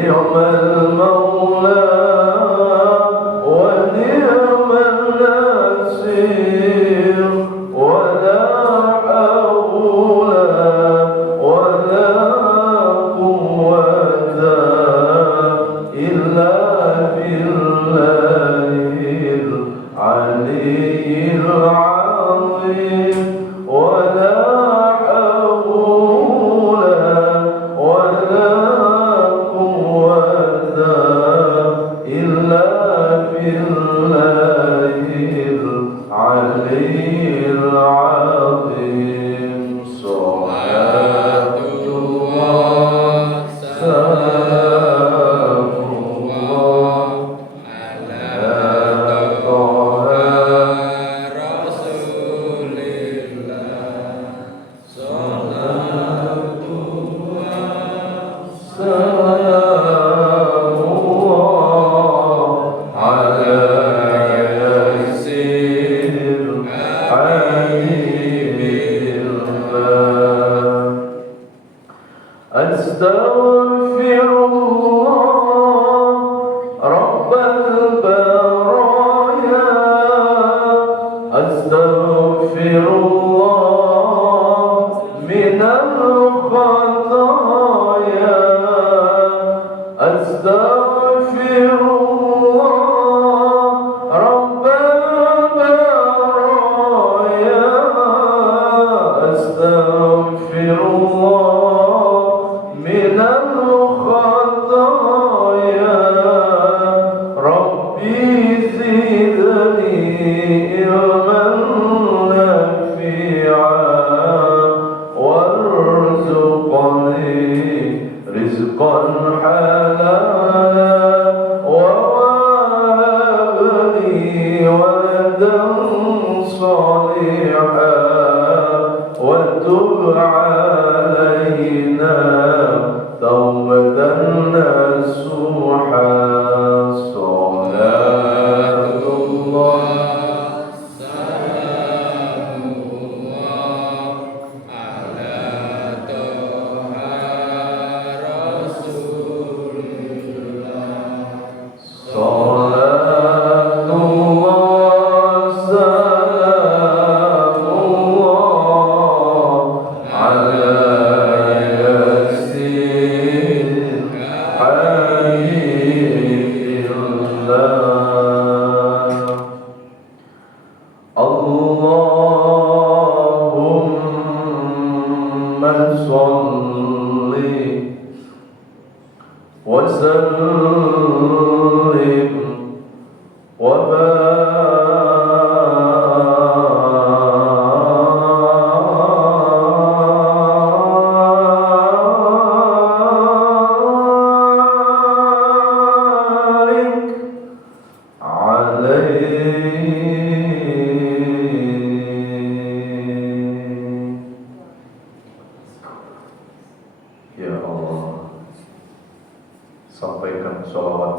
نعم المولى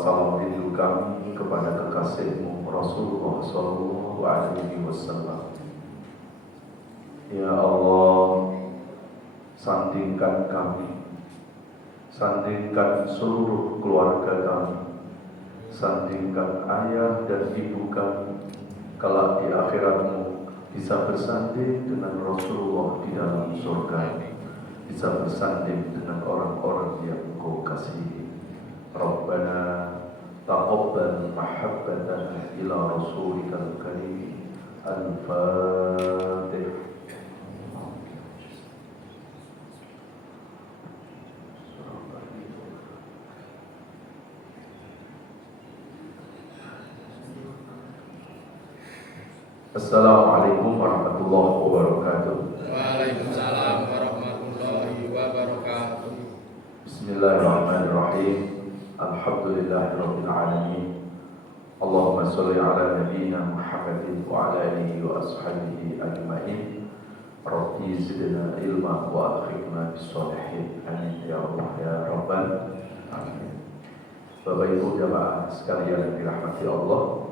salam rindu kami kepada kekasih-Mu Rasulullah Sallallahu Alaihi Wasallam. Ya Allah, sandingkan kami, sandingkan seluruh keluarga kami, sandingkan ayah dan ibu kami, kelak di akhirat-Mu bisa bersanding dengan Rasulullah di dalam surga, bisa bersanding dengan orang-orang yang Engkau kasihi. Rabbana taqabbal mahabbatana ila Rasulika al-Karim. Al-Fatih. Assalamualaikum warahmatullahi wabarakatuh. Waalaikumsalam warahmatullahi wabarakatuh. Bismillahirrahmanirrahim. Alhamdulillahirabbil alamin. Allahumma shalli ala nabiyyina Muhammadin wa ala alihi wa ashabihi ajmain. Rabbi zidna ilma wa alhiqna bis-shalihin. Amin ya Allah ya rabbal alamin. Bapak Ibu jamaah sekalian yang dirahmati Allah,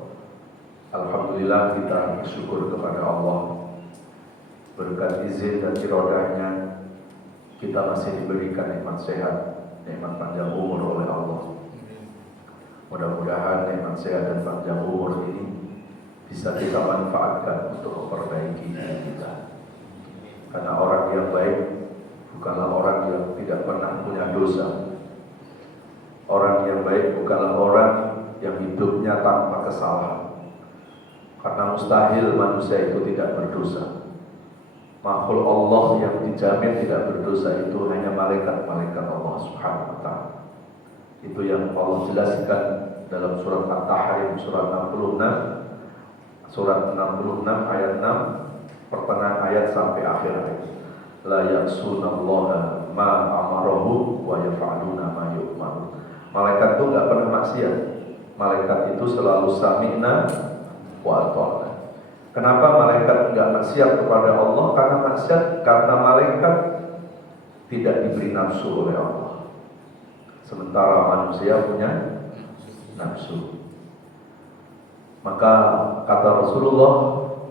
alhamdulillah kita bersyukur kepada Allah. Berkat izin dan iradahnya kita masih diberikan nikmat sehat, nikmat panjang umur oleh Allah. Mudah-mudahan nikmat sehat dan panjang umur ini bisa kita manfaatkan untuk memperbaiki diri kita. Karena orang yang baik bukanlah orang yang tidak pernah punya dosa. Orang yang baik bukanlah orang yang hidupnya tanpa kesalahan. Karena mustahil manusia itu tidak berdosa. Makhluk Allah yang dijamin tidak berdosa itu hanya malaikat-malaikat Allah Subhanahu wa ta'ala. Itu yang Allah jelaskan dalam surat At-Tahrim surat 66 ayat 6 pertengahan ayat sampai akhir ayat. La ya'sunallaha ma amarahu wa yaf'aluna ma yu'marun. Malaikat itu enggak pernah maksiat. Malaikat itu selalu sami'na wa ata'na. Kenapa malaikat enggak maksiat kepada Allah? Karena maksiat karena malaikat tidak diberi nafsu oleh Allah. Sementara manusia punya nafsu. Maka kata Rasulullah,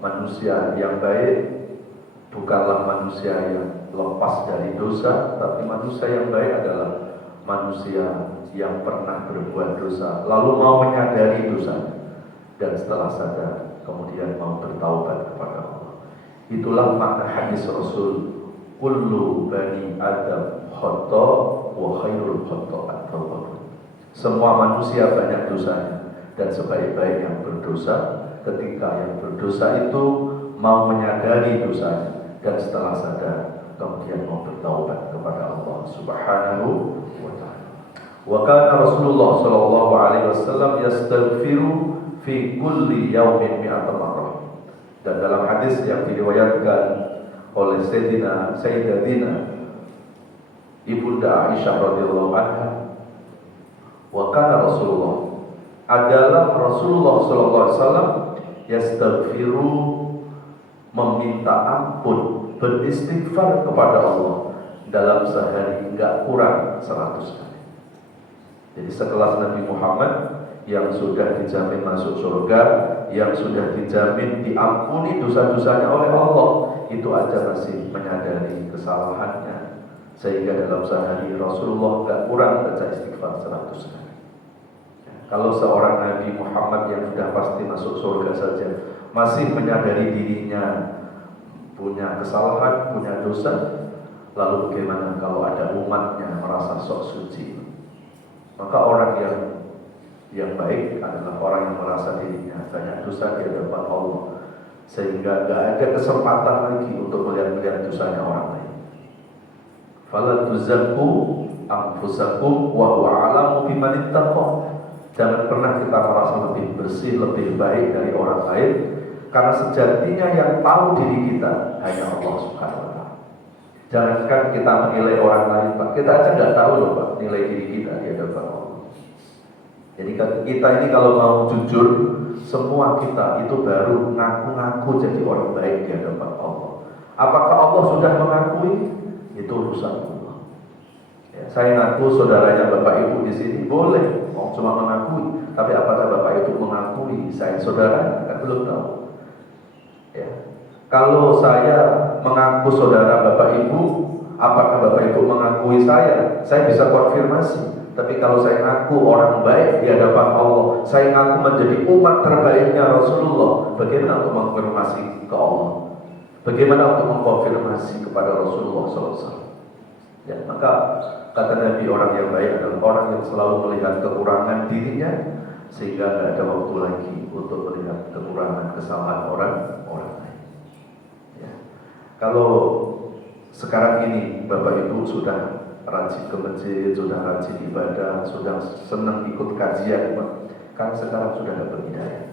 manusia yang baik bukanlah manusia yang lepas dari dosa, tapi manusia yang baik adalah manusia yang pernah berbuat dosa lalu mau menyadari dosa, dan setelah sadar kemudian mau bertaubat kepada Allah. Itulah makna hadis Rasul, kullu bani Adam khata wa khairul khata'at tawwabun. Semua manusia banyak dosanya, dan sebaik-baik yang berdosa ketika yang berdosa itu mau menyadari dosanya, dan setelah sadar kemudian mau bertaubat kepada Allah Subhanahu wa ta'ala. Wa kana Rasulullah sallallahu alaihi wasallam yastaghfiru fi kulli yaumin mi'ata marrah. Dan dalam hadis yang diriwayatkan oleh Sayyidatina Ibunda Aisyah radhiyallahu anha, wa kana Rasulullah, adalah Rasulullah sallallahu alaihi wasallam yastaghfiru, meminta ampun, beristighfar kepada Allah dalam sehari enggak kurang 100 kali. Jadi sekelas Nabi Muhammad yang sudah dijamin masuk surga, yang sudah dijamin diampuni dosa-dosanya oleh Allah, itu aja masih menyadari kesalahannya, sehingga dalam sehari Rasulullah enggak kurang baca istighfar 100 kali. Kalau seorang Nabi Muhammad yang sudah pasti masuk surga saja masih menyadari dirinya punya kesalahan, punya dosa, lalu bagaimana kalau ada umatnya merasa sok suci? Maka orang yang baik adalah orang yang merasa dirinya banyak dosa di hadapan Allah, sehingga tidak ada kesempatan lagi untuk melihat dosanya orang lain. Fala tuzakku anfusakum wa huwa a'lamu biman ittaqa. Jangan pernah kita merasa lebih bersih, lebih baik dari orang lain, karena sejatinya yang tahu diri kita hanya Allah Subhanahu wa ta'ala. Jangankan kita menilai orang lain, Pak, kita aja tidak tahu loh, Pak, nilai diri kita di hadapan Allah. Jadi kita ini kalau mau jujur, semua kita itu baru ngaku-ngaku jadi orang baik di hadapan Allah. Apakah Allah sudah mengakui? Itu urusan Allah. Ya, saya ngaku saudaranya Bapak Ibu di sini, boleh. cuma mengakui. Tapi apakah Bapak Ibu mengakui saya saudara? Kan belum tahu. Ya. Kalau saya mengaku saudara Bapak Ibu, apakah Bapak Ibu mengakui saya? Saya bisa konfirmasi. Tapi kalau saya ngaku orang baik di hadapan Allah, saya ngaku menjadi umat terbaiknya Rasulullah, bagaimana untuk mengkonfirmasi ke Allah? Bagaimana untuk mengkonfirmasi kepada Rasulullah SAW? Ya, maka kata Nabi, orang yang baik adalah orang yang selalu melihat kekurangan dirinya, sehingga tidak ada waktu lagi untuk melihat kekurangan kesalahan orang lain. Ya. Kalau sekarang ini Bapak Ibu sudah rajin ke masjid, sudah rajin ibadah, sudah senang ikut kajian, kan sekarang sudah dapat hidayah.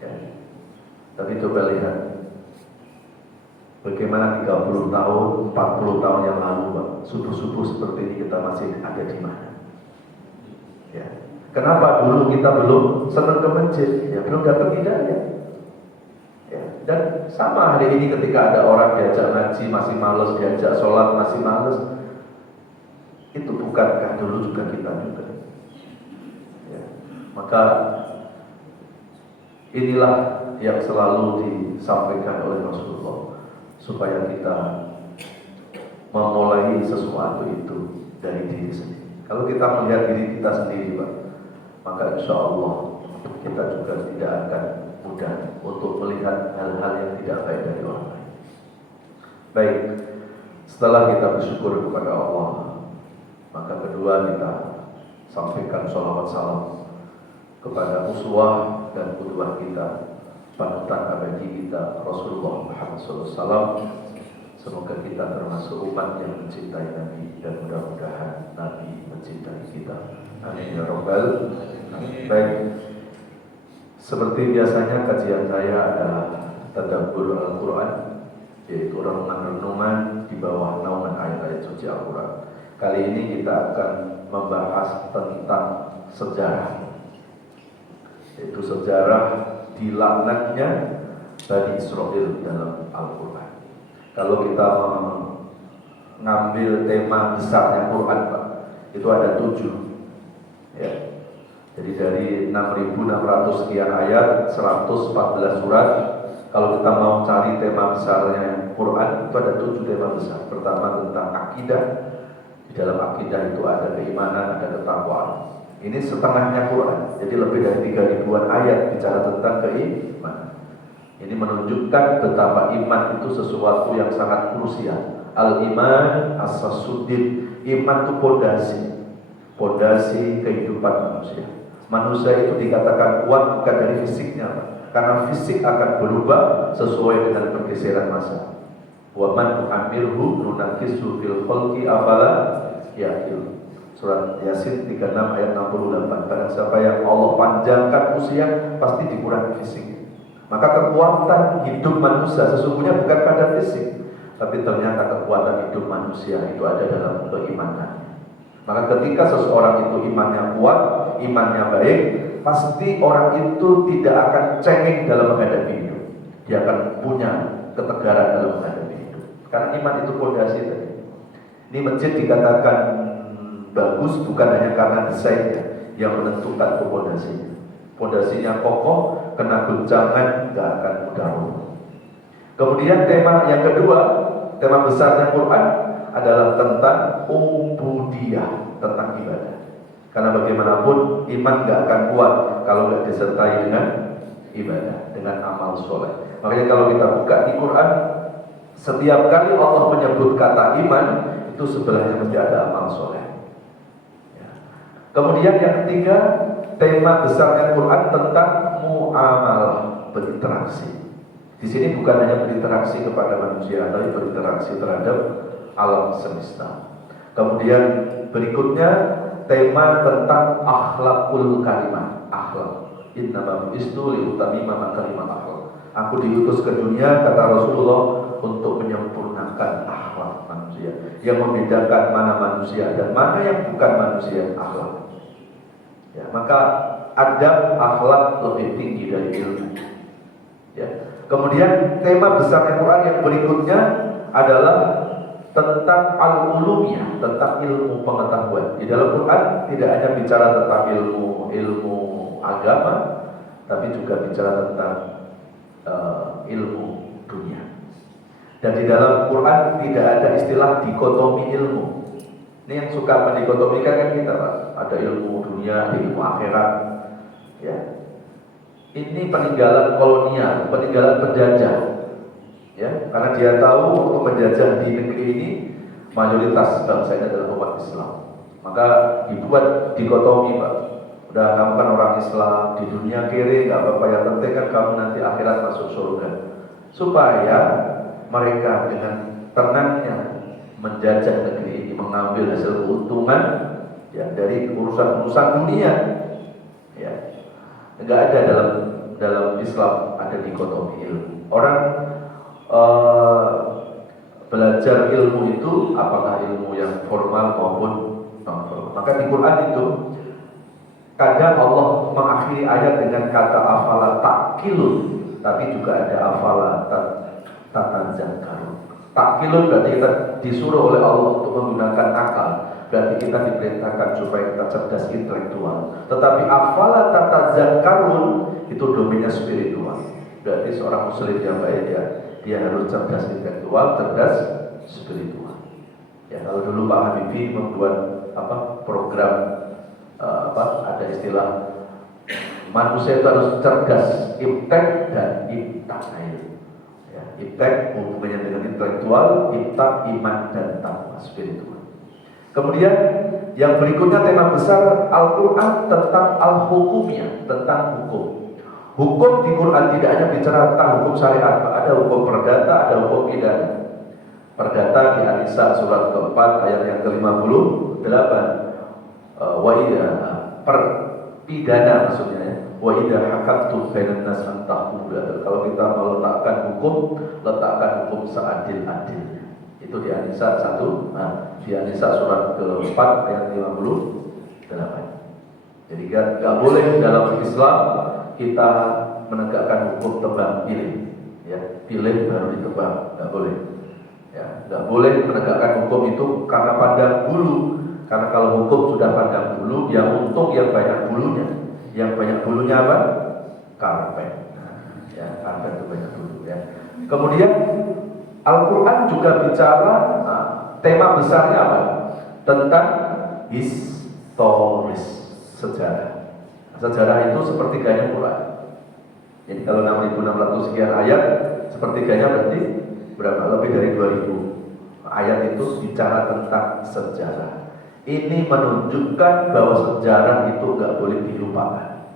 Ya. Tapi coba lihat bagaimana 30 tahun, 40 tahun yang lalu, Pak, subuh-subuh seperti ini kita masih ada di mana? Ya. Kenapa dulu kita belum senang ke masjid? Ya, belum dapat hidayah. Ya. Dan sama hari ini ketika ada orang diajak ngaji masih males, diajak sholat masih males, itu bukankah dulu juga kita juga? Ya. Maka inilah yang selalu disampaikan oleh Rasulullah, supaya kita memulai sesuatu itu dari diri sendiri. Kalau kita melihat diri kita sendiri, Pak, maka insya Allah kita juga tidak akan mudah untuk melihat hal-hal yang tidak baik dari orang lain. Baik, setelah kita bersyukur kepada Allah, maka kedua kita sampaikan sholawat salam kepada uswah dan qudwah kita, panutan abadi kita, Rasulullah Muhammad SAW. Semoga kita termasuk umat yang mencintai Nabi, dan mudah-mudahan Nabi mencintai kita. Amin ya Rabbal Alamin. Baik, seperti biasanya kajian saya adalah tadabbur Al-Quran, yaitu renungan di bawah naungan ayat-ayat suci Al-Quran. Kali ini kita akan membahas tentang sejarah, yaitu sejarah dilaknatnya Bani Israel dalam Al-Quran. Kalau kita mengambil tema besarnya Quran, Pak, itu ada 7. Ya. Jadi dari 6.600 sekian ayat, 114 surat. Kalau kita mau cari tema besarnya Quran, itu ada 7 tema besar. Pertama tentang akidah. Di dalam akidah itu ada keimanan, ada ketakwaan. Ini setengahnya Quran. Jadi lebih dari 3.000-an ayat bicara tentang keimanan. Ini menunjukkan betapa iman itu sesuatu yang sangat krusial. Al-iman as-sasuddin. Iman itu pondasi kehidupan manusia. Manusia itu dikatakan kuat bukan dari fisiknya, karena fisik akan berubah sesuai dengan pergeseran masa. Wa man nu'ammirhu nunakkisu fil khalqi afala yaqil. Surat Yasin 36 ayat 68. Barang siapa yang Allah panjangkan usia, pasti dikurangi fisik. Maka kekuatan hidup manusia sesungguhnya bukan pada fisik, tapi ternyata kekuatan hidup manusia itu ada dalam keimanan. Maka ketika seseorang itu imannya kuat, imannya baik, pasti orang itu tidak akan cengeng dalam menghadapi hidup. Dia akan punya ketegaran dalam menghadapi hidup. Karena iman itu pondasi tadi. Ini masjid dikatakan bagus bukan hanya karena desainnya yang menentukan pondasinya. Pondasinya kokoh, kena guncangan nggak akan mudah runtuh. Kemudian tema yang kedua, tema besarnya Quran adalah tentang ubudiyah, tentang ibadah. Karena bagaimanapun iman nggak akan kuat kalau nggak disertai dengan ibadah, dengan amal soleh. Makanya kalau kita buka di Quran, setiap kali Allah menyebut kata iman, itu sebelahnya mesti ada amal soleh. Ya. Kemudian yang ketiga, tema besarnya Quran tentang muamalah, berinteraksi. Di sini bukan hanya berinteraksi kepada manusia, tapi berinteraksi terhadap alam semesta. Kemudian berikutnya tema tentang akhlakul karimah, akhlak. Innama bu'istu liutammima makarimal akhlak. Aku diutus ke dunia, kata Rasulullah, untuk menyempurnakan akhlak manusia, yang membedakan mana manusia dan mana yang bukan manusia, akhlak. Ya, maka adab akhlak lebih tinggi dari ilmu. Ya. Kemudian tema besar Quran yang berikutnya adalah tentang al-ulumiyah, tentang ilmu pengetahuan. Di dalam Quran tidak hanya bicara tentang ilmu agama, tapi juga bicara tentang ilmu dunia. Dan di dalam Quran tidak ada istilah dikotomi ilmu. Ini yang suka mendikotomikan kan kita, Pak. Ada ilmu dunia, ilmu akhirat. Ya. Ini peninggalan kolonial, peninggalan penjajah. Ya, karena dia tahu untuk menjajah di negeri ini mayoritas bangsanya adalah umat Islam. Maka dibuat dikotomi, Pak. Udah kamu kan orang Islam, di dunia kiri nggak apa-apa, yang penting kan kamu nanti akhirat masuk surga. Supaya mereka dengan tenangnya menjajah negeri ini, mengambil hasil keuntungan ya dari urusan dunia. Ya, nggak ada dalam Islam ada dikotomi ilmu. Orang belajar ilmu itu apakah ilmu yang formal maupun non formal. Maka di Quran itu kadang Allah mengakhiri ayat dengan kata afala ta'qilun, tapi juga ada afala tatadzakkarun. Ta'qilun berarti kita disuruh oleh Allah untuk menggunakan akal, berarti kita diperintahkan supaya kita cerdas intelektual. Tetapi afala tatadzakkarun itu domainnya spiritual. Berarti seorang muslim yang baik ya, dia harus cerdas intelektual, cerdas spiritual. Ya, kalau dulu Pak Habibie membuat program ada istilah manusia itu harus cerdas, iptek dan imtanail. Ya, iptek hubungannya dengan intelektual, imtak iman dan takwa spiritual. Kemudian yang berikutnya tema besar Al-Quran tentang al-hukumiyah, tentang hukum. Hukum di Quran tidak hanya bicara tentang hukum syariat, ada hukum perdata, ada hukum pidana. Perdata di An-Nisa surat keempat ayat yang ke-58. Pidana maksudnya ya. Wa idza hakamtum bainan nas an tahkumu. Kalau kita meletakkan hukum, letakkan hukum seadil-adilnya. Itu di An-Nisa 1, di An-Nisa surat ke-4 ayat 58. Jadi enggak boleh dalam Islam kita menegakkan hukum tebang pilih, ya, pilih baru ditebang, nggak boleh, ya, nggak boleh menegakkan hukum itu karena pandang bulu, karena kalau hukum sudah pandang bulu, yang untung yang banyak bulunya apa? Karpet, ya, karpet itu banyak bulu, ya. Kemudian Al-Quran juga bicara tema besarnya apa? Tentang historis, sejarah. Sejarah itu sepertiganya Quran. Jadi kalau 6.600 sekian ayat, sepertiganya berarti berapa? Lebih dari 2.000 ayat itu bicara tentang sejarah. Ini menunjukkan bahwa sejarah itu nggak boleh dilupakan.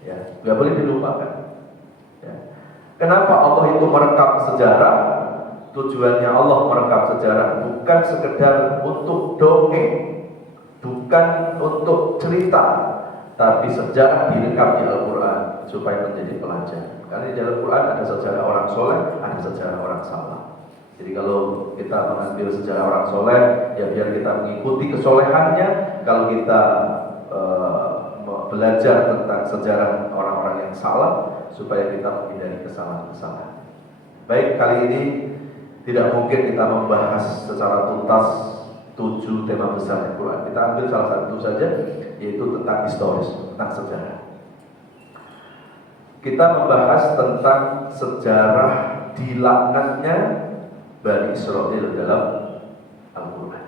Ya, nggak boleh dilupakan. Ya. Kenapa Allah itu merekam sejarah? Tujuannya Allah merekam sejarah bukan sekedar untuk dongeng, bukan untuk cerita, tapi sejarah direkam di Al-Quran supaya menjadi pelajaran. Karena di dalam Quran ada sejarah orang soleh, ada sejarah orang salah. Jadi kalau kita mengambil sejarah orang soleh, ya biar kita mengikuti kesolehannya. Kalau kita belajar tentang sejarah orang-orang yang salah, supaya kita menghindari kesalahan-kesalahan. Baik, kali ini tidak mungkin kita membahas secara tuntas 7 tema besar Al-Quran. Kita ambil salah satu saja, yaitu tentang historis, tentang sejarah. Kita membahas tentang sejarah dilaknatnya Bani Israel dalam Al-Quran.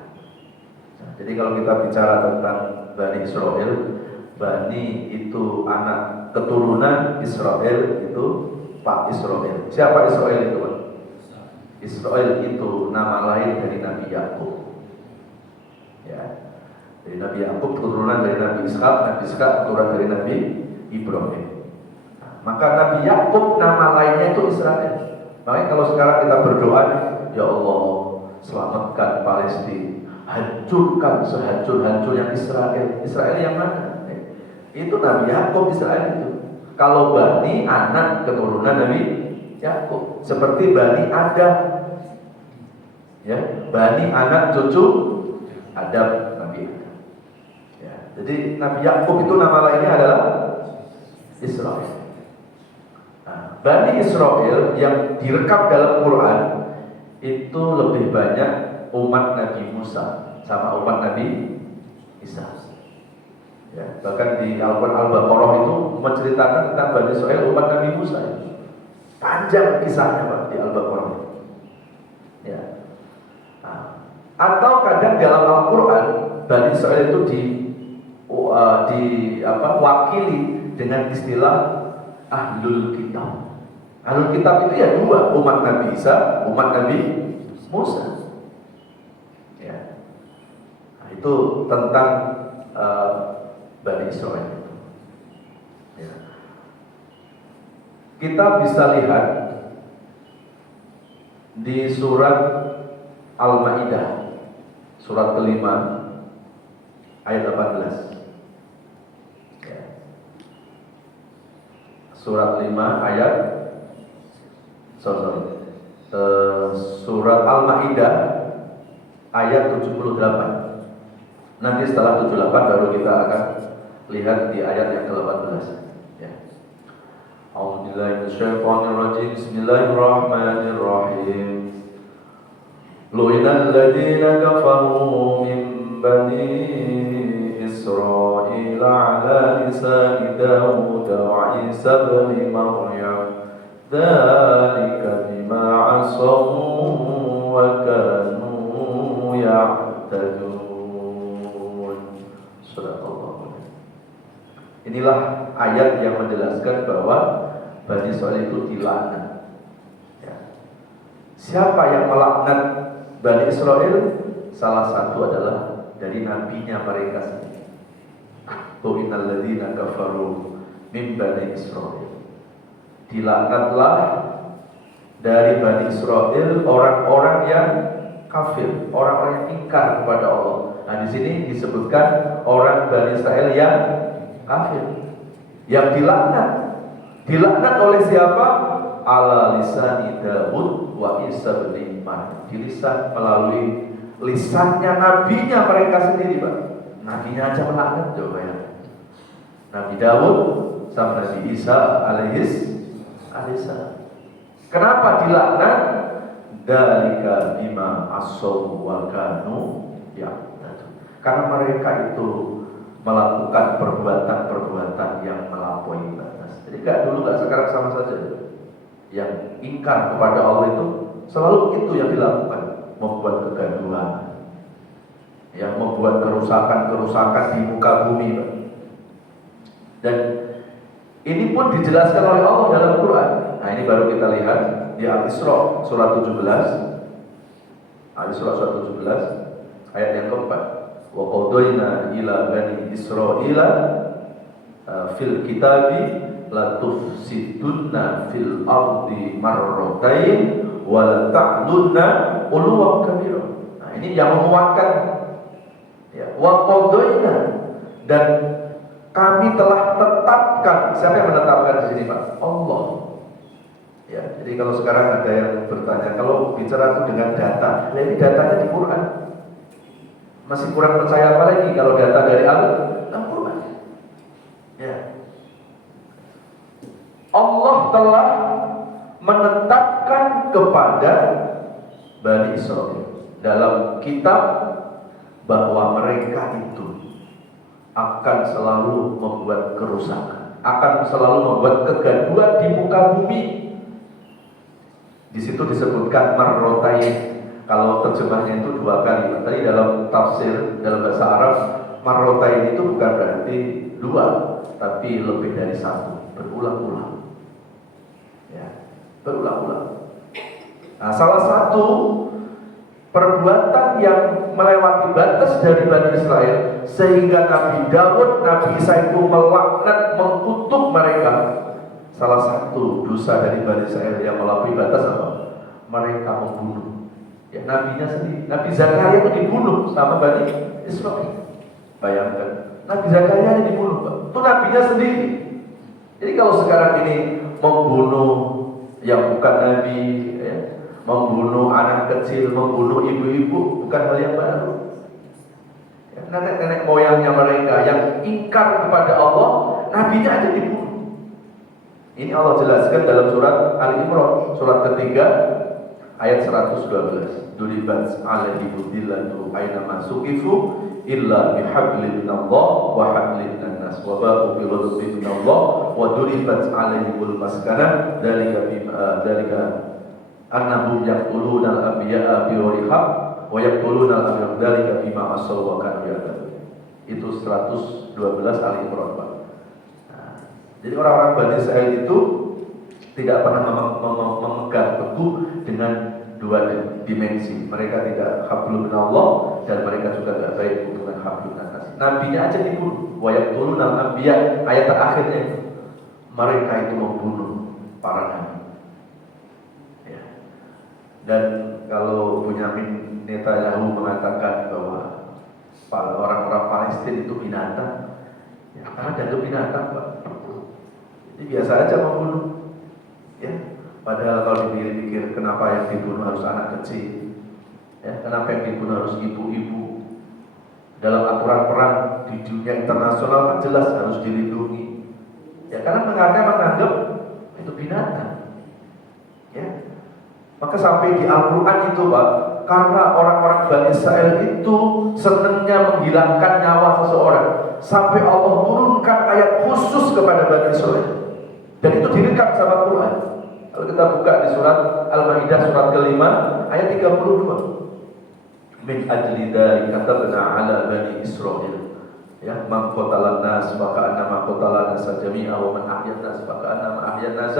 Jadi kalau kita bicara tentang Bani Israel, Bani itu anak keturunan Israel, itu Pak Israel. Siapa Israel itu, Pak? Israel itu nama lain dari Nabi Yakub. Ya, dari Nabi Yakub keturunan dari Nabi Ishak keturunan dari Nabi Ibrahim. Maka Nabi Yakub nama lainnya itu Israel. Makanya kalau sekarang kita berdoa, ya Allah selamatkan Palestina, hancurkan sehancur-hancurnya Israel. Israel yang mana? Itu Nabi Yakub Israel itu. Kalau Bani anak keturunan Nabi Yakub, seperti Bani Adam, ya, Bani anak cucu Adam, Nabi Adam. Ya, jadi Nabi Yakub itu nama lainnya adalah Israel. Nah, Bani Israel yang direkam dalam Quran itu lebih banyak umat Nabi Musa sama umat Nabi Isa. Ya, bahkan di Al-Quran Al-Baqarah itu menceritakan tentang Bani Israil umat Nabi Musa. Panjang kisahnya Pak di Al-Baqarah. Ya. Nah, atau kadang dalam Al-Quran Bani Israil itu wakili dengan istilah Ahlul Kitab. Ahlul Kitab itu ya dua, umat Nabi Isa, umat Nabi Musa. Ya. Nah, itu tentang Bani Israil. Ya. Kita bisa lihat di surat Al-Maidah, surat kelima, ayat 18. Ya. Surat 5 ayat surat Al-Maidah ayat 78. Nanti setelah 78 baru kita akan lihat di ayat yang ke-18. Ya. A'udzubillahi minasyaitonirrajim. Bismillahirrahmanirrahim. Lu'inal ladzina kafaru min bani Israil ala lisani Dawud wa Isa ibn Maryam. Dzalika bima 'asaw wa kanu ya'tadun. Inilah ayat yang menjelaskan bahwa Bani Israil itu dilaknat. Ya. Siapa yang melaknat Bani Israil? Salah satu adalah dari nabinya mereka sendiri. Lu'inal ladzina kafaru min Bani Israil. Dilaknatlah dari Bani Israil orang-orang yang kafir, orang-orang yang ingkar kepada Allah. Nah, di sini disebutkan orang Bani Israil yang kafir, yang dilaknat oleh siapa? Ala lisani Daud wa Isa bin Maryam. Dilisan melalui lisannya nabinya mereka sendiri, Pak. Nabinya aja melaknat, coba ya. Nabi Daud sama Nabi Isa alaihissalam. Kenapa dilaknat? Dalika bima asaw wa kanu ya'tadun. Karena mereka itu melakukan perbuatan-perbuatan yang melampaui batas. Jadi dulu sekarang sama saja. Yang ingkar kepada Allah itu selalu itu yang dilakukan, membuat kegaduhan, yang membuat kerusakan di muka bumi. Dan ini pun dijelaskan oleh Allah dalam Quran. Nah, ini baru kita lihat di Al-Isra surat 17. Al-Isra surat 17 ayat yang keempat. Wa qadayna ila bani Israila fil kitabi la tufsidunna fil ardi marratain wa la ta'lunna uluwan kabira. Nah, ini yang menguatkan ya, wa qadayna, dan kami telah tetapkan. Siapa yang menetapkan di sini, Pak? Allah. Ya, jadi kalau sekarang ada yang bertanya, kalau bicara itu dengan data, nah ini datanya di Quran. Masih kurang percaya apa lagi kalau data dari Al-Quran? Ya. Allah telah menetapkan kepada Bani Israil dalam kitab bahwa mereka itu akan selalu membuat kerusakan, akan selalu membuat kegaduhan di muka bumi. Di situ disebutkan marrotain. Kalau terjemahnya itu dua kali. Tadi dalam tafsir dalam bahasa Arab, marrotain itu bukan berarti dua, tapi lebih dari satu, berulang-ulang. Ya, berulang-ulang. Nah, salah satu perbuatan yang melewati batas dari Bani Israil sehingga Nabi Daud, Nabi Isa itu melaknat, mengutuk mereka. Salah satu dosa dari Bani Israil yang melampaui batas apa? Mereka membunuh. Ya, nabinya sendiri. Nabi Zakaria itu dibunuh sama Bani Israil. Bayangkan, Nabi Zakaria ini dibunuh, Pak. Itu nabinya sendiri. Jadi kalau sekarang ini membunuh yang bukan nabi, ya, membunuh anak kecil, membunuh ibu-ibu, bukan hal yang baru. Ya, nenek-nenek moyangnya mereka yang ingkar kepada Allah, nabinya aja dibunuh. Ini Allah jelaskan dalam surat Ali Imran, surat ketiga, ayat 112. Duribat alaihi mudillatu aina masukifu illa bihablin minallah wa hablin minannas wa ba'u bi ghadabin minallah wa duribat alaihimul maskanah dzalika annahum yaqtuluna al-anbiya'a bighairi haqq wa yaqtuluna al-anbiya'a dzalika bima asaw wa kanu ya'tadun. Itu 112 Ali Imran. Nah, jadi orang-orang Bani Israil itu tidak pernah memegang teguh dengan dua dimensi. Mereka tidak hablum minallah dan mereka juga tidak baik hubungan hablum minannas. Nabinya aja dibunuh. Wa yaqtuluna al-anbiya, ayat terakhirnya mereka itu membunuh para nabi. Ya. Dan kalau Bunyamin Netanyahu mengatakan bahwa orang-orang Palestina itu binatang, ya, karena dianggap binatang, Pak. Ini biasa aja membunuh. Ya, padahal kalau dipikir-pikir, kenapa yang dibunuh harus anak kecil? Ya, kenapa yang dibunuh harus ibu-ibu? Dalam aturan perang di dunia internasional kan jelas harus dilindungi. Ya, karena mereka menganggap itu binatang. Ya, maka sampai di Al-Quran itu, Pak, karena orang-orang Bani Israel itu senangnya menghilangkan nyawa seseorang, sampai Allah turunkan ayat khusus kepada Bani Israel. Dan itu direkam sama Quran. Kalau kita buka di surat Al-Maidah surat kelima ayat 32. Min ajli dzalika katabna ala bani Israil. Ya, man qatalan nas maka annama qatalan nas jami'a wa man ahyan nas maka annama ahyan nas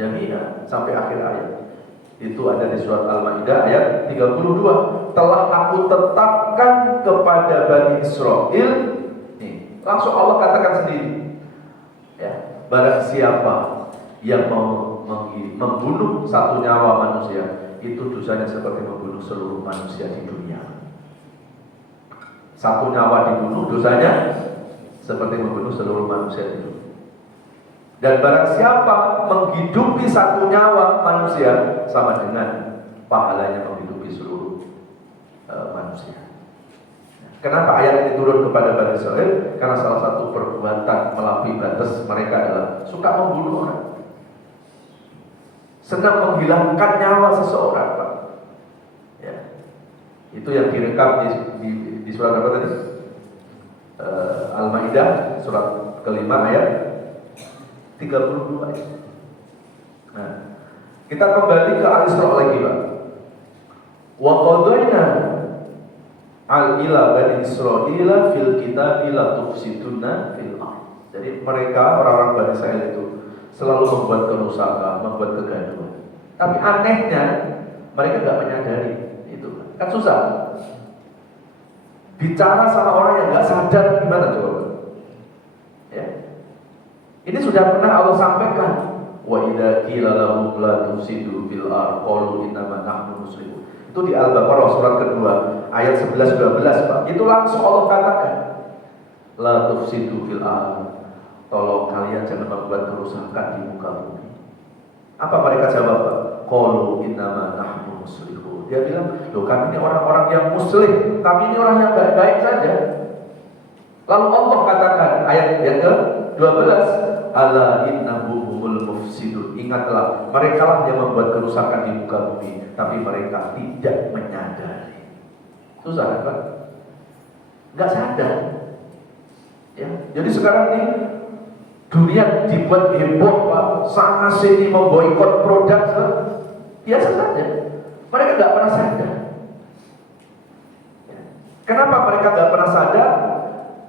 jami'a, sampai akhir ayat. Itu ada di surat Al-Maidah ayat 32. Telah aku tetapkan kepada Bani Israel. Nih, langsung Allah katakan sendiri. Ya, barang siapa yang mau membunuh satu nyawa manusia, itu dosanya seperti membunuh seluruh manusia di dunia. Satu nyawa dibunuh, dosanya seperti membunuh seluruh manusia di dunia. Dan barang siapa menghidupi satu nyawa manusia, sama dengan pahalanya menghidupi seluruh manusia. Kenapa ayat ini turun kepada Bani Israil? Karena salah satu perbuatan melampaui batas mereka adalah suka membunuh orang, senang menghilangkan nyawa seseorang, Pak. Ya. Itu yang direkam di surat apa tadi? Al-Maidah surat kelima ayat 32. Nah, kita kembali ke Al-Isra lagi, Pak. Wa qadayna al-ila Bani Israila fil kitabi la tufsiduna fil ardh. Jadi mereka orang-orang Bani Israil itu selalu membuat kerusakan, membuat kegaduhan. Tapi anehnya mereka nggak menyadari itu. Kan susah. Bicara sama orang yang nggak sadar gimana coba? Ya. Ini sudah pernah Allah sampaikan. Wa idza qila lahum la tufsidu fil ardh qalu innama nahnu muslimun. Itu di Al-Baqarah surat kedua ayat 11-12, Pak. Itu langsung Allah katakan, la tufsidu fil ardh. Tolong kalian jangan membuat kerusakan di muka bumi. Apa mereka jawab, Pak? Qalu innama nahnu muslihun. Dia bilang, loh kami ini orang-orang yang muslim, kami ini orang yang baik-baik saja. Lalu Allah katakan ayat yang ke-12, ala innahum humul mufsidun. Ingatlah, mereka lah yang membuat kerusakan di muka bumi, tapi mereka tidak menyadari. Susah, Pak? Nggak sadar. Ya, jadi sekarang ini dunia dibuat heboh, Pak. Sana sini memboikot produk, biasa saja. Mereka nggak pernah sadar. Kenapa mereka nggak pernah sadar?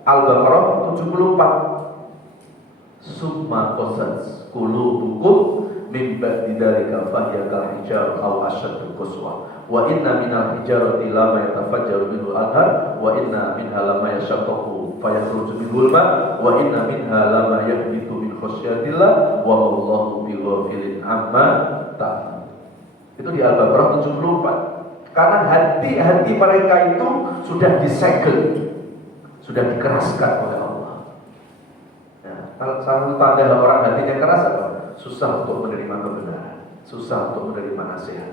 Al-Baqarah 74. Summa qasas qulubukum min ba'di dzalika fahiya kal hijar aw ashaddu qaswa. Wa inna minal hijarati lama yatafajjaru minhu al-anhar wa inna minha lama yashaqqaqu fayakhruju minhu al-ma' wa inna minha lama yahbitu min khasyatillah wa Allahu bighafilin amma ta'malun. Itu di Al-Baqarah 74. Karena hati-hati mereka itu sudah disegel, sudah dikeraskan oleh Allah. Nah, salah satu tanda orang hatinya keras apa? Susah untuk menerima kebenaran, susah untuk menerima nasihat.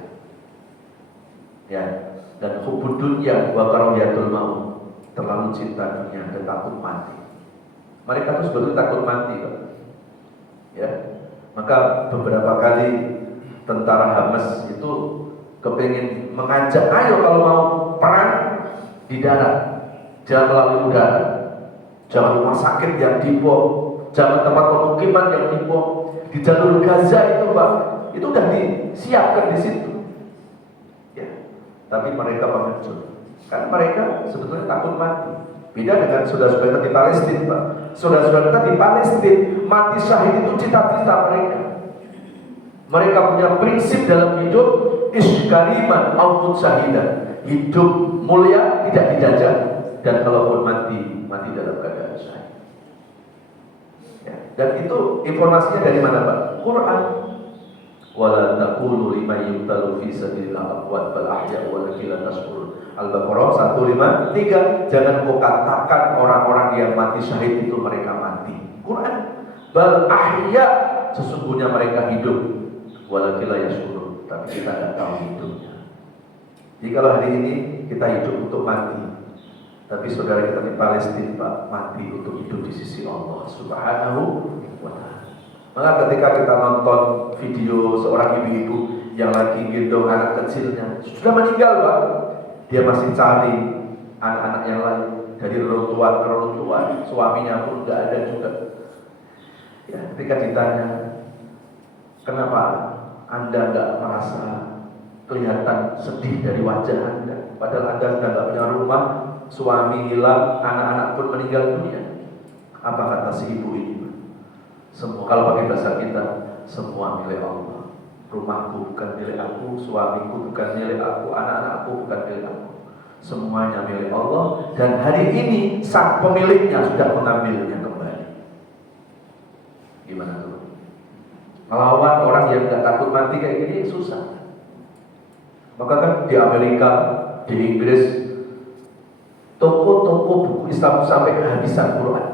Ya, dan hubbud dunya wa karahiyatul maut, terlalu cinta dunia dan takut mati. Mereka tuh sebetulnya takut mati, Pak. Ya, maka beberapa kali tentara Hamas itu kepingin mengajak, ayo kalau mau perang di darat, jangan melalui udara, jangan rumah sakit yang dibom, jangan tempat pemukiman yang dibom. Di jalur Gaza itu Pak, itu udah disiapkan di situ. Ya, tapi mereka pengecut. Kan mereka sebetulnya takut mati. Beda dengan saudara-saudara kita di Palestina, Pak. Saudara-saudara kita di Palestina, mati syahid itu cita-cita mereka. Mereka punya prinsip dalam hidup, iskariman aupun syahidan. Hidup mulia, tidak dijajah, dan kalaupun mati dalam keadaan syahid. Ya, dan itu informasinya dari mana Pak? Quran. Wala taqulu liman yuqtalu fi sabilillah amwat bal ahya walakin la tashkurun. Al-Baqarah 153. Jangan kau katakan orang-orang yang mati syahid itu mereka mati. Quran. Bal ahya, sesungguhnya mereka hidup. Walakin la yashkurun, tapi kita tidak tahu hidupnya. Jadi kalau hari ini kita hidup untuk mati, tapi saudara kita di Palestina Pak, mati untuk hidup di sisi Allah Subhanahu wa ta'ala. Maka ketika kita nonton video seorang ibu-ibu yang lagi gendong anak kecilnya, sudah meninggal Pak, dia masih cari anak-anak yang lain dari reruntuhan ke reruntuhan, suaminya pun tidak ada juga. Ya, ketika ditanya, kenapa Anda tidak merasa kelihatan sedih dari wajah Anda, padahal Anda sudah tidak punya rumah, suami hilang, anak-anak pun meninggal dunia? Apa kata si ibu ini? Semua, kalau pakai bahasa kita, semua milik Allah. Rumahku bukan milik aku, suamiku bukan milik aku, anak-anakku bukan milik aku. Semuanya milik Allah, dan hari ini sang pemiliknya sudah mengambilnya kembali. Gimana tuh? Melawan orang yang tidak takut mati kayak gini susah. Maka kan di Amerika, di Inggris, toko-toko buku Islam sampai kehabisan Quran.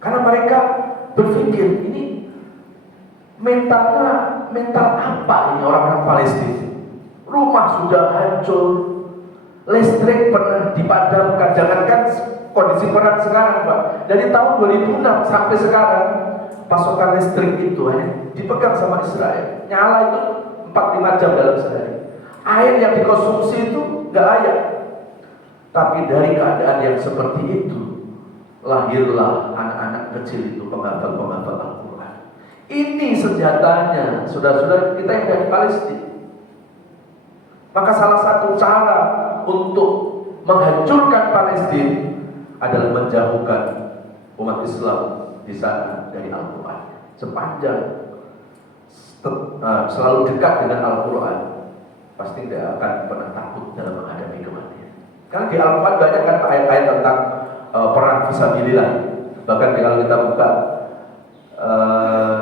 Karena mereka berpikir ini mental apa ini orang-orang Palestina? Rumah sudah hancur, listrik pernah dipadamkan. Jangankan kondisi perang sekarang Pak, dari tahun 2006 sampai sekarang pasokan listrik itu hanya dipegang sama Israel. Nyala itu 4-5 jam dalam sehari. Air yang dikonsumsi itu nggak layak. Tapi dari keadaan yang seperti itu, lahirlah anak-anak kecil itu, penghafal-penghafal Al-Quran. Ini senjatanya, saudara-saudara kita yang dari Palestina. Maka salah satu cara untuk menghancurkan Palestina adalah menjauhkan umat Islam di sana dari Al-Quran. Sepanjang selalu dekat dengan Al-Quran, pasti tidak akan pernah takut dalam menghadapi kematian. Karena di Al-Quran banyak kan ayat-ayat tentang perang fisabilillah. Bahkan kalau kita buka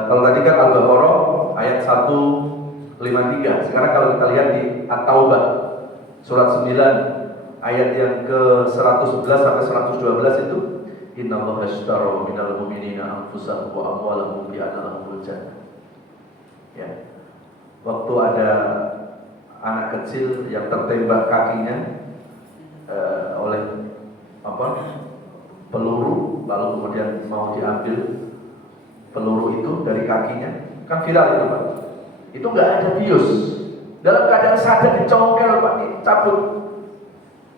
kalau tadi kan Al-Baqarah ayat 153. Sekarang kalau kita lihat di At-Taubah surat 9 ayat yang ke 111 sampai 112 itu, innallaha ashtara minal mu'minina anfusahum wa amwalahum bi anna lahumul jannah. Ya. Waktu ada anak kecil yang tertembak kakinya oleh peluru, lalu kemudian mau diambil peluru itu dari kakinya, kan viral itu Pak. Itu nggak ada bius, dalam keadaan sadar dicongkel Pak, dicabut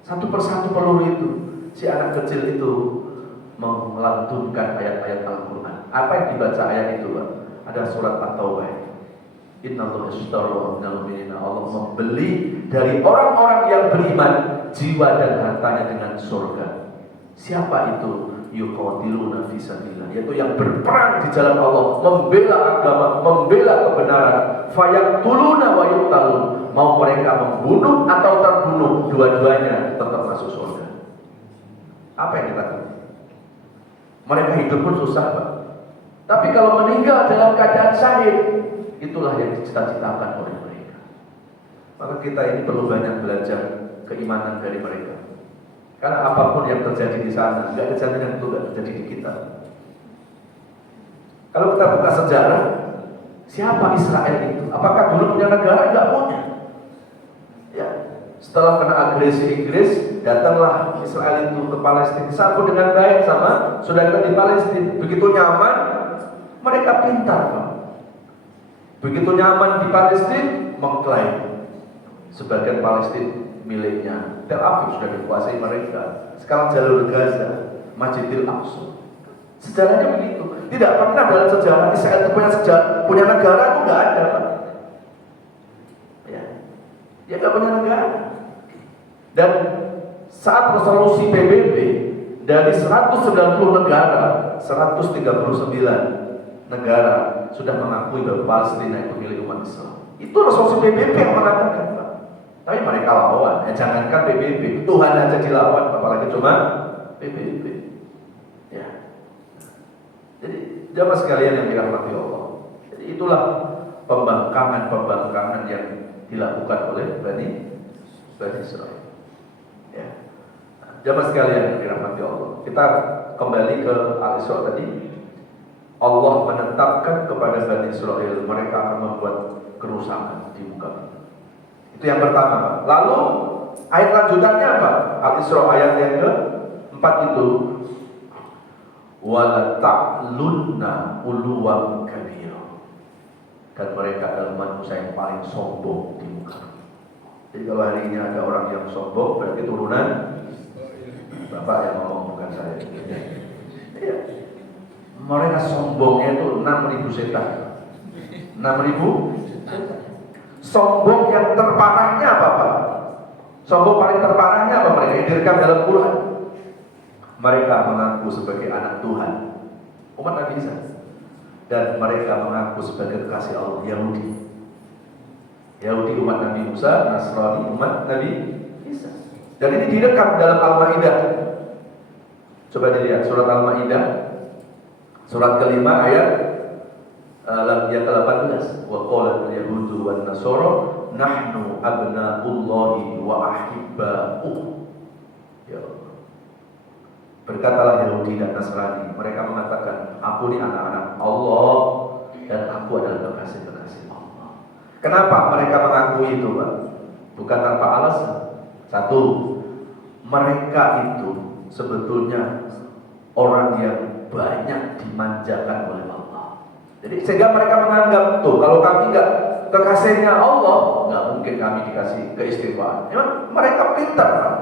satu persatu peluru itu. Si anak kecil itu melantunkan ayat-ayat Al-Quran. Apa yang dibaca ayat itu Pak? Ada surat At-Taubah. Innallaha ashtara minal mu'minina, Allah membeli dari orang-orang yang beriman jiwa dan hartanya dengan surga. Siapa itu? Yuqatiluna fi sabilillah, yaitu yang berperang di jalan Allah, membela agama, membela kebenaran. Fayaqtuluna wa yuqtalun, mau mereka membunuh atau terbunuh, dua-duanya tetap masuk surga. Apa yang dilakukan? Mereka hidup pun susah Pak, tapi kalau meninggal dalam keadaan syahid, itulah yang dicita-citakan oleh mereka. Maka kita ini perlu banyak belajar keimanan dari mereka. Karena apapun yang terjadi di sana, nggak ada jaminan itu nggak terjadi di kita. Kalau kita buka sejarah, siapa Israel itu? Apakah dulu punya negara? Nggak punya. Ya, setelah kena agresi Inggris, datanglah Israel itu ke Palestina, disambut dengan baik sama saudara di Palestina. Begitu nyaman, mereka pintar Pak. Begitu nyaman di Palestina, mengklaim Sebagian Palestina miliknya. Tel Aviv sudah dikuasai mereka. Sekarang jalur Gaza, Masjidil Aqsa. Sejarahnya begitu. Tidak pernah dalam sejarah Israel punya negara itu nggak ada, Pak. Ya, dia nggak punya negara. Dan saat resolusi PBB dari 190 negara, 139 negara sudah mengakui bahwa Palestina itu milik umat Islam. Itu resolusi PBB yang mengatakan, Pak. Tapi mereka lawan. Jangankan PBB, Tuhan aja dilawan, apalagi cuma PBB. Ya. Jadi jamaah sekalian yang dirahmati Allah. Jadi itulah pembangkangan yang dilakukan oleh Bani Israil. Ya. Jamaah sekalian yang dirahmati Allah. Kita kembali ke Al-Isra tadi. Allah menetapkan kepada Bani Israil mereka akan membuat kerusakan di muka bumi. Itu yang pertama, Pak. Lalu ayat lanjutannya apa? Al-Isra ayat yang ke-4 itu wala ta'lunna uluwan kabira. Dan mereka adalah manusia yang paling sombong di muka bumi. Jadi kalau hari ini ada orang yang sombong, berarti turunan Bapak yang ngomong, bukan saya. Iya. Mereka sombongnya itu 6.000 setan. 6.000 setan. Sombong yang terparahnya apa, Pak? Sombong paling terparahnya apa mereka? Yang direkam dalam Quran. Mereka mengaku sebagai anak Tuhan, umat Nabi Isa. Dan mereka mengaku sebagai kekasih Allah, Yahudi umat Nabi Musa, Nasrani umat Nabi Isa. Dan ini direkam dalam Al-Maidah. Coba dilihat surat Al-Maidah, surat kelima ayat yang ke-18. Wa qalat al-yahudu wan nasara nahnu abna'ullahi wa ahibba'uh. Ya Allah. Berkatalah Yahudi dan Nasrani, mereka mengatakan, aku ini anak-anak Allah dan aku adalah kekasih-kekasih Allah. Kenapa mereka mengakui itu, Pak? Bukan tanpa alasan. Satu, mereka itu sebetulnya orang yang banyak dimanjakan oleh Allah. Jadi sehingga mereka menganggap, tuh kalau kami nggak kekasihnya Allah, nggak mungkin kami dikasih keistimewaan. Memang mereka pintar, Pak.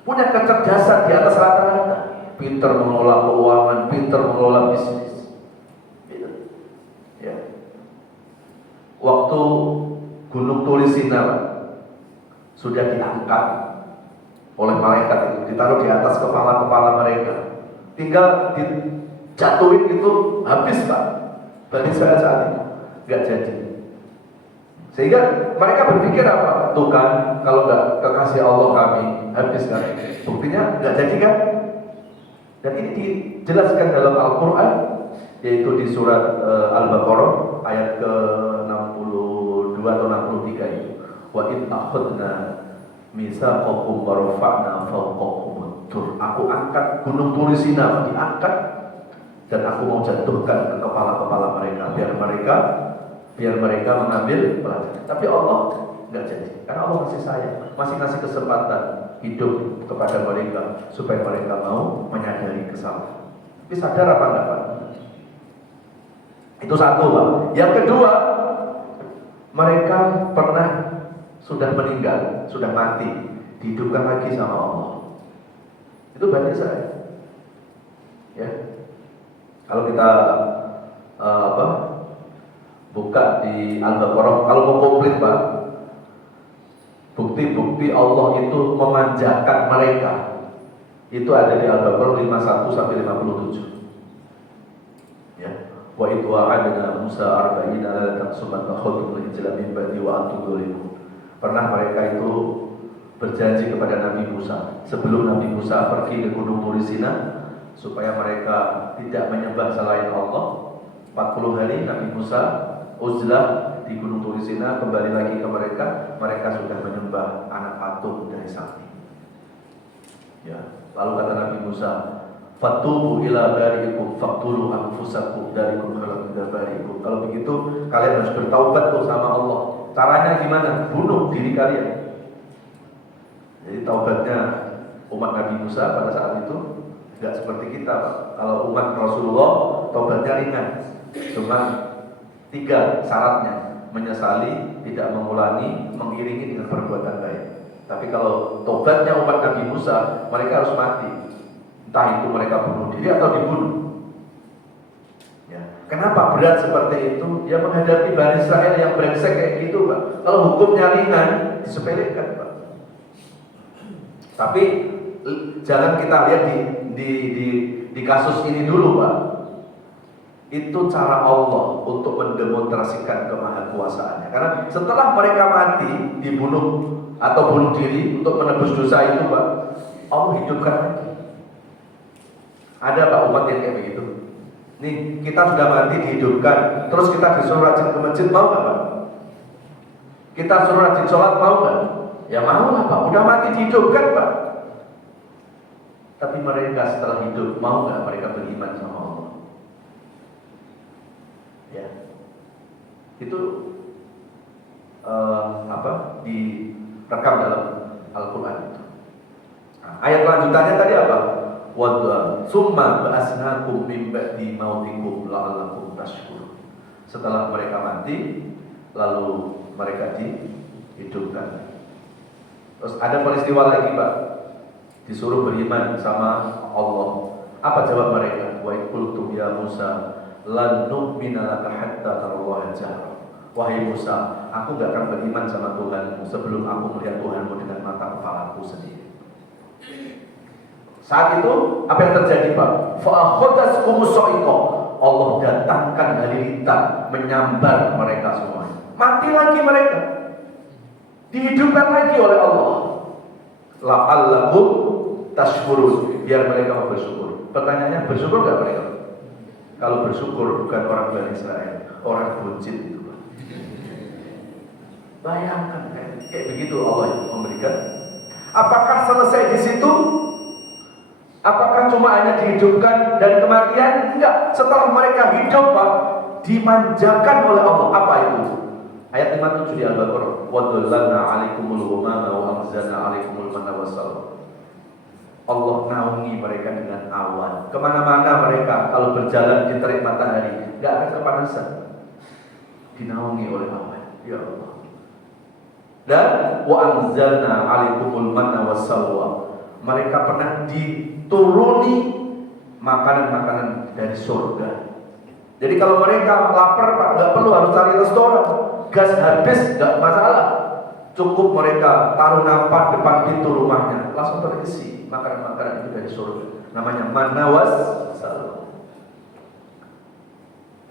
Punya kecerdasan di atas rata-rata. Pintar mengelola keuangan, pintar mengelola bisnis. Gitu. Ya. Waktu Gunung Tulisina sudah diangkat oleh malaikat itu, ditaruh di atas kepala-kepala mereka. Tinggal dijatuhin itu habis, Pak. Bani Israil saat itu nggak jadi. Sehingga mereka berpikir apa? Tuh kan, kalau nggak kekasih Allah kami habis kan. Buktinya nggak jadi kan? Dan ini dijelaskan dalam Al-Quran, yaitu di surat Al-Baqarah ayat ke-62 atau 63 itu. Wa in akhadna mitsaqakum wa rafa'na fawqakum tur. Aku angkat gunung Tulisina, diangkat, dan aku mau jatuhkan ke kepala-kepala mereka biar mereka mengambil pelajaran. Tapi Allah nggak jadi, karena Allah masih sayang, masih ngasih kesempatan hidup kepada mereka supaya mereka mau menyadari kesalahan. Tapi sadar apa enggak, Pak? Itu satu, Pak. Yang kedua, mereka pernah sudah meninggal, sudah mati, dihidupkan lagi sama Allah. Itu Bani Israil. Ya. Kalau kita buka di Al-Baqarah, kalau mau komplit, Pak, bukti-bukti Allah itu memanjakan mereka itu ada di Al-Baqarah 51 sampai 57. Ya. Wa idh wa'adna Musa 40 lailatan tsumma takhudul ijla min ba'di wa antum dzalimun. Pernah mereka itu berjanji kepada Nabi Musa sebelum Nabi Musa pergi ke Gunung Tulisina supaya mereka tidak menyembah selain Allah. 40 hari Nabi Musa uzlah di Gunung Tulisina, kembali lagi ke mereka sudah menyembah anak patung dari sapi. Ya, lalu kata Nabi Musa, fatubu ila bari'ikum faqtulu anfusakum darikum khalaqu bari'ikum. Kalau begitu kalian harus bertaubat sama Allah. Caranya gimana? Bunuh diri kalian. Jadi taubatnya umat Nabi Musa pada saat itu tidak seperti kita, Pak. Kalau umat Rasulullah taubatnya ringan, cuma 3 syaratnya. menyesali, tidak mengulangi, mengiringi dengan perbuatan baik. Tapi kalau tobatnya umat Nabi Musa, mereka harus mati. Entah itu mereka bunuh diri atau dibunuh. Ya. Kenapa berat seperti itu? Ya menghadapi Bani Israel yang brengsek kayak gitu, Pak. Kalau hukumnya ringan, disepelekan, Pak. Tapi jangan kita lihat di kasus ini dulu, Pak. Itu cara Allah untuk mendemonstrasikan kemahakuasaannya. Karena setelah mereka mati, dibunuh atau bunuh diri untuk menebus dosa itu, Pak, Allah hidupkan lagi. Ada Pak umat yang kayak begitu. Nih kita sudah mati dihidupkan, terus kita disuruh rajin ke masjid, mau nggak Pak? Kita suruh rajin sholat, mau nggak? Ya mau lah Pak, udah mati dihidupkan Pak. Tapi mereka setelah hidup, mau nggak mereka beriman sama Allah? Ya, itu direkam dalam Al-Quran itu. Nah, ayat lanjutannya tadi apa? Wadwa summa ba'asnakum min ba'di mautikum la'allakum tashkurun. Setelah mereka mati, lalu mereka dihidupkan. Terus ada peristiwa lagi Pak, disuruh beriman sama Allah. Apa jawab mereka? Wa qultum ya Musa lan nu'mina laka hatta tarallaha jahra. Wahai Musa, aku gak akan beriman sama Tuhanmu sebelum aku melihat Tuhanmu dengan mata kepalaku sendiri. Saat itu apa yang terjadi Pak? Fa'akhadhaskumus sa'iqah. Allah datangkan halilintar menyambar mereka semua. Mati lagi mereka, dihidupkan lagi oleh Allah. La'allakum tashkurun, biar mereka bersyukur. Pertanyaannya, bersyukur gak mereka? Kalau bersyukur bukan orang Bani Israel, orang buncit itu. Bayangkan kayak begitu Allah yang memberikan. Apakah selesai di situ? Apakah cuma hanya dihidupkan dan kematian? Enggak. Setelah mereka hidup Pak, dimanjakan oleh Allah. Apa itu? Ayat 57 di Al-Baqarah. Wa dhallana 'alaikumul ghamama wa anzalna 'alaikumul manna wassalwa. Allah naungi mereka dengan awan. Kemana-mana mereka kalau berjalan di terik matahari, enggak akan kepanasan. Dinaungi oleh awan. Ya Allah. Dan wa anzalna 'alaikumul manna wassalwa. Mereka pernah dituruni makanan-makanan dari surga. Jadi kalau mereka lapar Pak, nggak perlu harus cari restoran. Gas habis nggak masalah. Cukup mereka taruh nampak depan pintu rumahnya, langsung terisi makanan-makanan itu dari surga. Namanya manna wassalwa.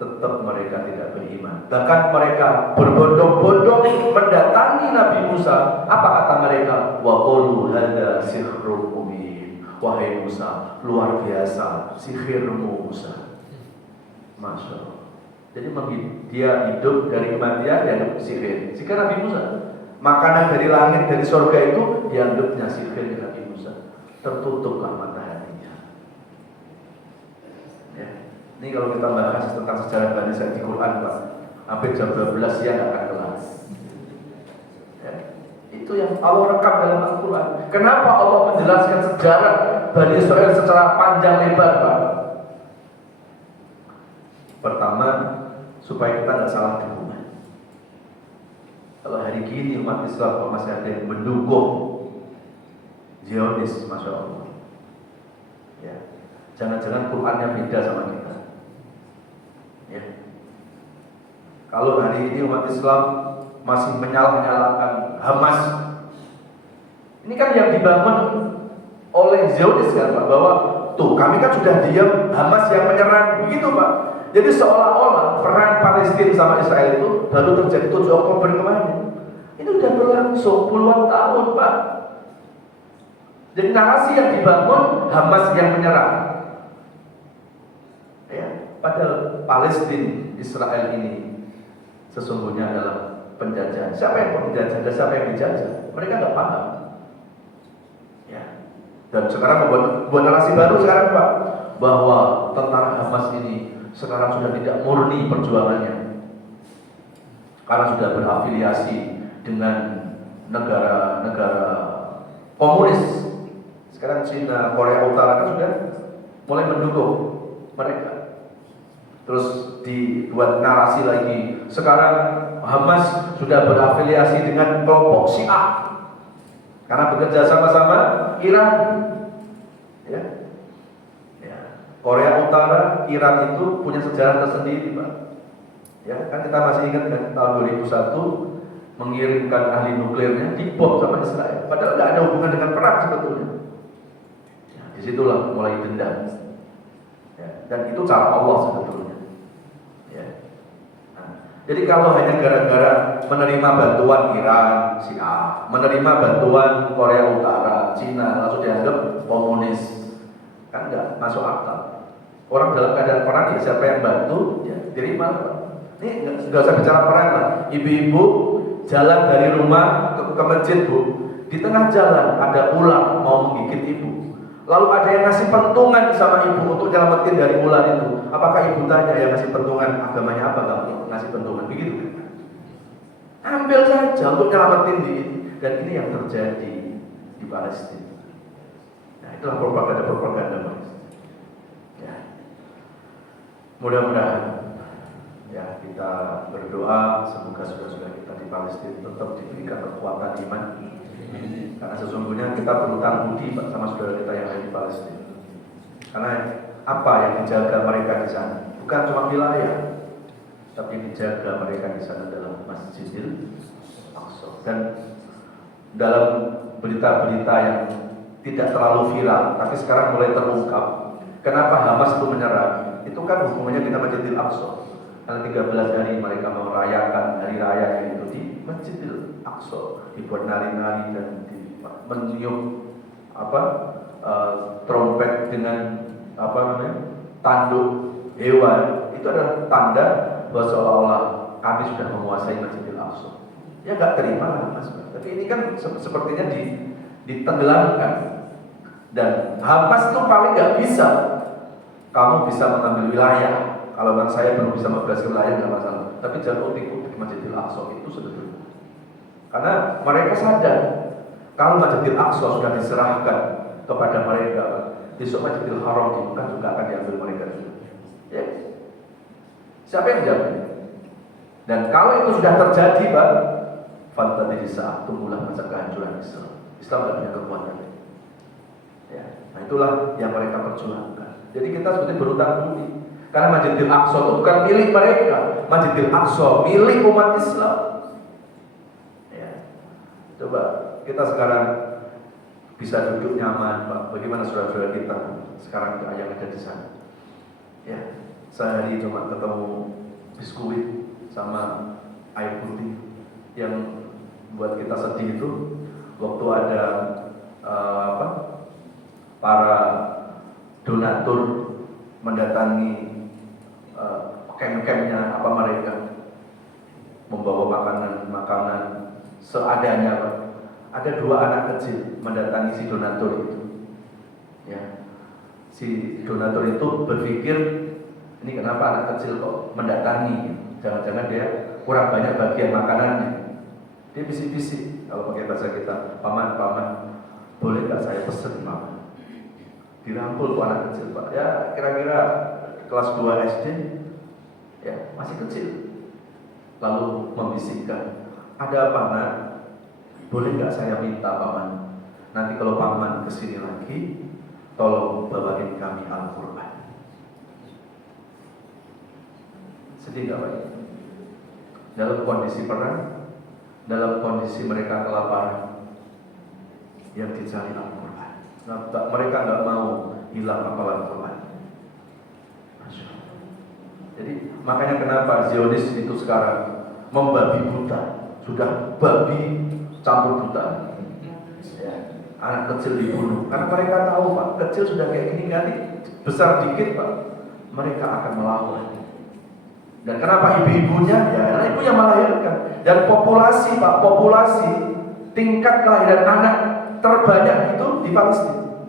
Tetap mereka tidak beriman. Bahkan mereka berbondong-bondong mendatangi Nabi Musa. Apa kata mereka? Wa qalu hadza sihrun mubin. Wahai Musa, luar biasa sihirmu Musa. Masya Allah. Jadi dia hidup dari kematian, dianggap sihir. Sihir Nabi Musa. Makanan dari langit, dari surga itu dianggapnya sihir Nabi Musa. Tertutuplah mata hatinya. Ya. Ini kalau kita bahas tentang sejarah Bani Israil di Quran Pak, hampir jam 12 siang akan kelas. Ya. Itu yang Allah rekam dalam Al-Quran. Kenapa Allah menjelaskan sejarah Bani Israil secara panjang lebar Pak? Pertama, supaya kita nggak salah dukungan. Kalau hari ini umat Islam masih ada yang mendukung Zionis, Masya Allah. Ya. Jangan-jangan Qurannya beda sama kita. Ya. Kalau hari ini umat Islam masih menyalahkan Hamas, ini kan yang dibangun oleh Zionis kan Pak, bahwa tuh kami kan sudah diam, Hamas yang menyerang, begitu Pak. Jadi seolah-olah perang Palestina sama Israel itu baru terjadi 7 Oktober kemarin. Ini sudah berlangsung puluhan tahun Pak. Jadi narasi yang dibangun Hamas yang menyerang. Ya, padahal Palestina, Israel ini sesungguhnya adalah penjajah. Siapa yang penjajah dan siapa yang dijajah? Mereka nggak paham. Ya. Dan sekarang membuat narasi baru sekarang Pak, bahwa tentara Hamas ini sekarang sudah tidak murni perjuangannya, karena sudah berafiliasi dengan negara-negara komunis. Sekarang China, Korea Utara kan sudah mulai mendukung mereka. terus dibuat narasi lagi. Sekarang Hamas sudah berafiliasi dengan kelompok Syiah karena bekerja sama-sama Iran. Ya. Ya. Korea Utara, Iran itu punya sejarah tersendiri, Pak. Ya, kan kita masih ingat kan tahun 2001 mengirimkan ahli nuklirnya dibom sama Israel. Padahal tidak ada hubungan dengan perang sebetulnya. Ya, disitulah mulai dendam. Ya, dan itu cara Allah sebetulnya. Ya. Nah, jadi kalau hanya gara-gara menerima bantuan Iran, Syiah, menerima bantuan Korea Utara, Cina, langsung dianggap komunis, kan nggak masuk akal. Orang dalam keadaan perang ya siapa yang bantu, ya terima. Ini nggak usah bicara perang lah. Ibu-ibu jalan dari rumah ke masjid, Bu. Di tengah jalan ada ular mau menggigit ibu. Lalu ada yang ngasih pentungan sama ibu untuk nyelamatin dari ular itu. Apakah ibu tanya yang ngasih pentungan agamanya apa? Nggak ngasih pentungan, begitu kan? Ambil saja untuk nyelamatin diri. Dan ini yang terjadi di Palestina. Nah, itulah propaganda Mas. Ya. Mudah-mudahan ya kita berdoa semoga saudara-saudara kita di Palestina tetap diberikan kekuatan iman. Karena sesungguhnya kita berhutang budi sama saudara kita yang ada di Palestina. Karena apa yang dijaga mereka di sana bukan cuma wilayah, tapi yang dijaga mereka di sana adalah Masjidil Aqsa. Dan dalam berita-berita yang tidak terlalu viral, tapi sekarang mulai terungkap, kenapa Hamas itu menyerang? Itu kan hubungannya dengan Masjidil Aqsa. Karena 13 hari mereka merayakan hari raya itu di Masjidil Aqsa, dibuat nari-nari dan meniup trompet dengan tanduk hewan. Itu adalah tanda bahwa seolah-olah kami sudah menguasai Masjidil Aqsa. Ya nggak terima lah Mas. Tapi ini kan sepertinya ditenggelamkan. Dan Hamas itu paling nggak bisa. Kamu bisa mengambil wilayah. Kalau kan saya belum bisa membebaskan wilayah nggak masalah. Tapi jangan ikut Masjidil Aqsa itu sebetulnya. Karena mereka sadar kalau Masjidil Aqsa sudah diserahkan kepada mereka, besok Masjidil Haram di Mekah juga akan diambil mereka juga. Ya. Siapa yang jamin? Dan kalau itu sudah terjadi, Pak, fantasi saat tunggulah masa kehancuran Islam. Islam tidak punya kekuatan. Ya. Nah itulah yang mereka perjuangkan. Jadi kita sebetulnya berhutang budi. Karena Masjidil Aqsa itu bukan milik mereka. Masjidil Aqsa milik umat Islam. Ya. Coba kita sekarang bisa duduk nyaman, Pak. Bagaimana saudara-saudara kita sekarang yang ada di sana? Ya, sehari cuma ketemu biskuit sama air putih. Yang buat kita sedih itu waktu ada para donatur mendatangi camp-campnya mereka membawa makanan seadanya, Pak. Ada 2 anak kecil mendatangi si donatur itu. Ya. Si donatur itu berpikir, ini kenapa anak kecil kok mendatangi? Jangan-jangan dia kurang banyak bagian makanannya. Dia bisik-bisik, kalau pakai bahasa kita, paman, boleh nggak saya pesen, paman? Dirangkul tuh anak kecil, Pak. Ya kira-kira kelas 2 SD, ya masih kecil. Lalu membisikkan, ada apa nak? Boleh nggak saya minta, paman? Nanti kalau paman kesini lagi, tolong bawain kami Al-Quran. Sedih nggak, Pak? Dalam kondisi perang, dalam kondisi mereka kelaparan, yang dicari Al-Quran. Mereka nggak mau hilang hafalan Quran. Jadi makanya kenapa Zionis itu sekarang membabi buta, sudah babi campur buta. Ya, anak kecil dibunuh karena mereka tahu, Pak, kecil sudah kayak gini, nanti besar dikit, Pak, mereka akan melawan. Dan kenapa ibu-ibunya? Ya, karena ibu yang melahirkan. Dan populasi, Pak, populasi tingkat kelahiran anak terbanyak itu di Palestina.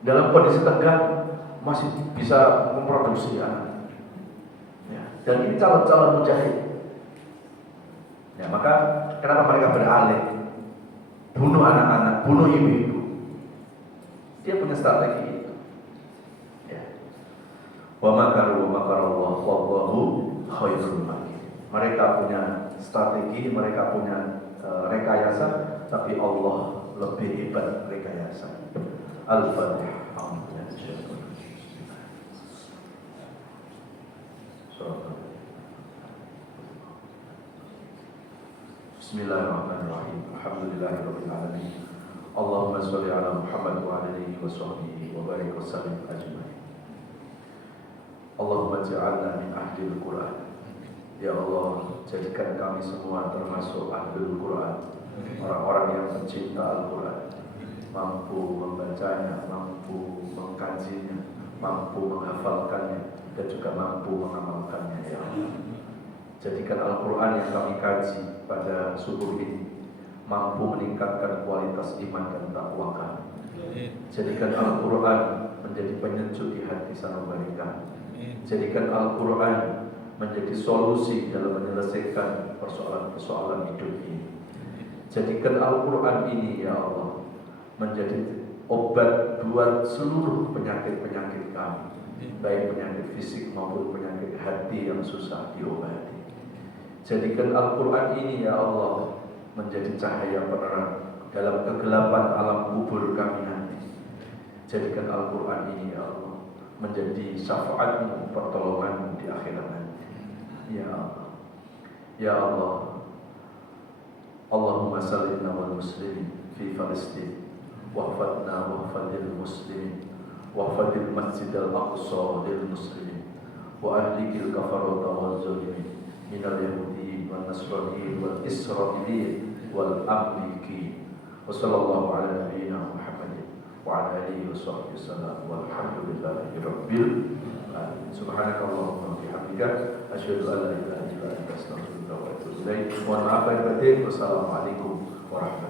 Dalam kondisi tegang masih bisa memproduksi anak. Ya, dan ini calon-calon mujahid. Ya, maka kenapa mereka beralih bunuh anak-anak, bunuh ibu-ibu? Dia punya strategi itu. Ya. Wa makaru wa makarallahu wallahu khairul makirin. Mereka punya strategi, mereka punya rekayasa, tapi Allah lebih hebat rekayasa. Al-Fatihah. Bismillahirrahmanirrahim. Alhamdulillahirabbil alamin. Allahumma shalli ala Muhammad wa ala alihi wa sahbihi wa barik wa sallim ajmain. Allahumma ja'alna min ahlil Qur'an. Ya Allah, jadikan kami semua termasuk ahlul Qur'an, orang-orang yang pencinta Al-Qur'an, mampu membacanya, mampu mengkajinya, mampu menghafalkannya, dan juga mampu mengamalkannya. Ya Allah, jadikan Al-Qur'an yang kami kaji pada subuh ini mampu meningkatkan kualitas iman dan takwa kami. Jadikan Al-Qur'an menjadi penyejuk di hati sanubarikan. Jadikan Al-Qur'an menjadi solusi dalam menyelesaikan persoalan-persoalan hidup ini. Jadikan Al-Qur'an ini ya Allah menjadi obat buat seluruh penyakit-penyakit kami, baik penyakit fisik maupun penyakit hati yang susah diobati. Jadikan Al-Qur'an ini ya Allah menjadi cahaya penerang dalam kegelapan alam kubur kami nanti. Jadikan Al-Qur'an ini ya Allah menjadi syafaat-Mu, pertolongan-Mu di akhirat nanti. Ya Allah, ya Allah, Allahumma sallimna wal muslimin fi Palestin, wahfadna wahfadil muslimin, wahfadil masjid al-aqsa lil muslimin, wa ahlikil kafarata wal zalimin minal yahudiyyin wal nasraniyyin wal israiliyyin wal amrikiyin. Wa sallallahu ala nabiyyina Muhammadin wa ala alihi wa sahbihi wasallam, walhamdulillahi rabbil alamin. Subhanakallahumma wa bihamdika asyhadu an la ilaha illa anta astaghfiruka wa atubu ilaik. Mohon maaf lahir batin. Wassalamualaikum warahmatullahi wabarakatuh.